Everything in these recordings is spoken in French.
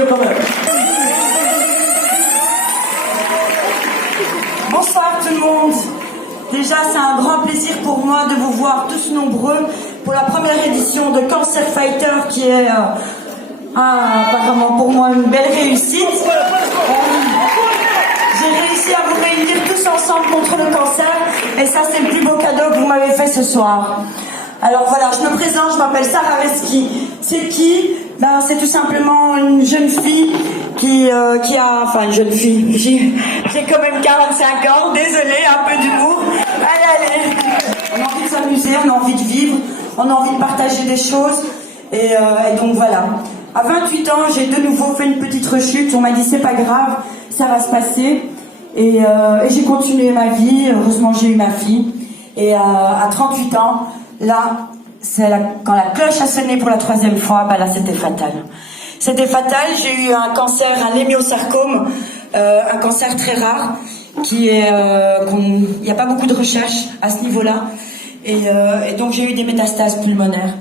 mieux quand même. Bonsoir tout le monde. Déjà, c'est un grand plaisir pour moi de vous voir tous nombreux pour la première édition de Cancer Fighter qui est apparemment pour moi une belle réussite. J'ai réussi à vous réunir tous ensemble contre le cancer et ça c'est le plus beau cadeau que vous m'avez fait ce soir. Alors voilà, je me présente, je m'appelle Sarah Reski. C'est qui? Ben, c'est tout simplement une jeune fille qui a... Enfin, une jeune fille. J'ai quand même 45 ans, désolée, un peu d'humour. Allez. On a envie de s'amuser, on a envie de vivre, on a envie de partager des choses. Et donc voilà. À 28 ans, j'ai de nouveau fait une petite rechute. On m'a dit c'est pas grave, ça va se passer. Et j'ai continué ma vie. Heureusement, j'ai eu ma fille. Et à 38 ans, là, quand la cloche a sonné pour la 3e fois, bah là, c'était fatal. C'était fatal. J'ai eu un cancer, un hémiosarcome, un cancer très rare, qui est, il n'y a pas beaucoup de recherches à ce niveau-là. Et donc, j'ai eu des métastases pulmonaires.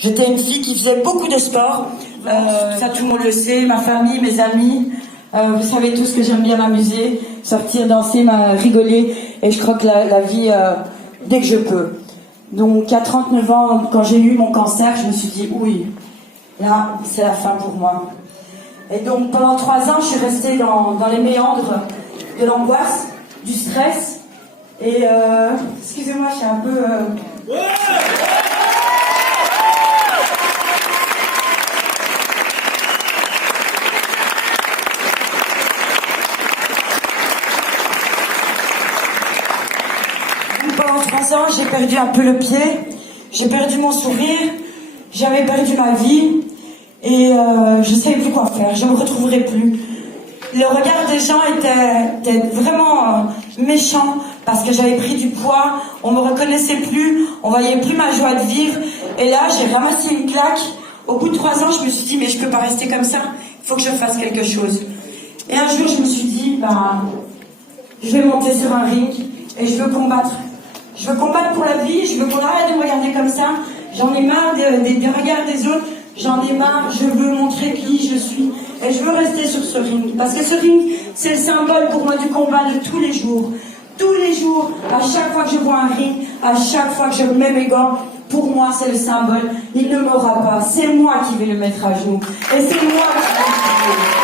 J'étais une fille qui faisait beaucoup de sport. Ça, tout le monde le sait. Ma famille, mes amis. Vous savez tous que j'aime bien m'amuser, sortir, danser, rigoler. Et je crois que la vie, dès que je peux. Donc, à 39 ans, quand j'ai eu mon cancer, je me suis dit, oui, là, c'est la fin pour moi. Et donc, pendant 3 ans, je suis restée dans les méandres de l'angoisse, du stress. Et, excusez-moi, je suis un peu... Pendant 3 ans, j'ai perdu un peu le pied, j'ai perdu mon sourire, j'avais perdu ma vie et je ne savais plus quoi faire, je ne me retrouverai plus. Le regard des gens était vraiment méchant parce que j'avais pris du poids, on ne me reconnaissait plus, on ne voyait plus ma joie de vivre. Et là, j'ai ramassé une claque. Au bout de 3 ans, je me suis dit, mais je ne peux pas rester comme ça, il faut que je fasse quelque chose. Et un jour, je me suis dit, je vais monter sur un ring et je veux combattre. Je veux combattre pour la vie, je veux qu'on arrête de me regarder comme ça. J'en ai marre des regards des autres, j'en ai marre, je veux montrer qui je suis. Et je veux rester sur ce ring. Parce que ce ring, c'est le symbole pour moi du combat de tous les jours. Tous les jours, à chaque fois que je vois un ring, à chaque fois que je mets mes gants, pour moi c'est le symbole. Il ne m'aura pas, c'est moi qui vais le mettre à genoux. Et c'est moi qui vais le faire.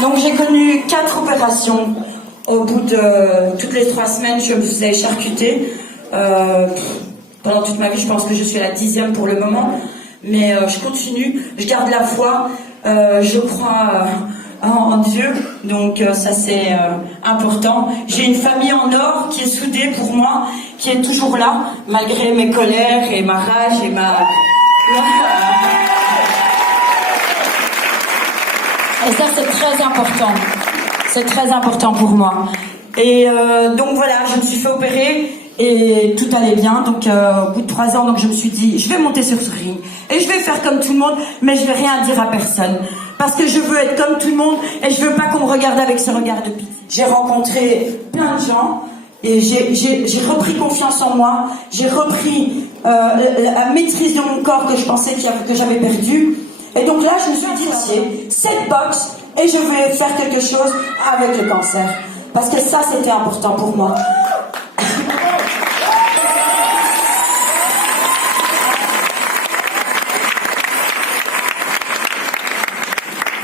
Donc j'ai connu 4 opérations. Au bout de toutes les 3 semaines, je me faisais charcuter. Pendant toute ma vie, je pense que je suis à la 10e pour le moment. Mais je continue, je garde la foi, je crois en Dieu. Donc ça c'est important. J'ai une famille en or qui est soudée pour moi, qui est toujours là, malgré mes colères et ma rage et ma... Et ça, c'est très important. C'est très important pour moi. Et donc voilà, je me suis fait opérer et tout allait bien. Donc au bout de 3 ans, donc je me suis dit, je vais monter sur ce ring et je vais faire comme tout le monde, mais je vais rien dire à personne. Parce que je veux être comme tout le monde et je veux pas qu'on me regarde avec ce regard de pitié. J'ai rencontré plein de gens et j'ai repris confiance en moi. J'ai repris la maîtrise de mon corps que je pensais que j'avais perdu. Et donc là, je me suis dit, cette boxe, et je vais faire quelque chose avec le cancer. Parce que ça, c'était important pour moi.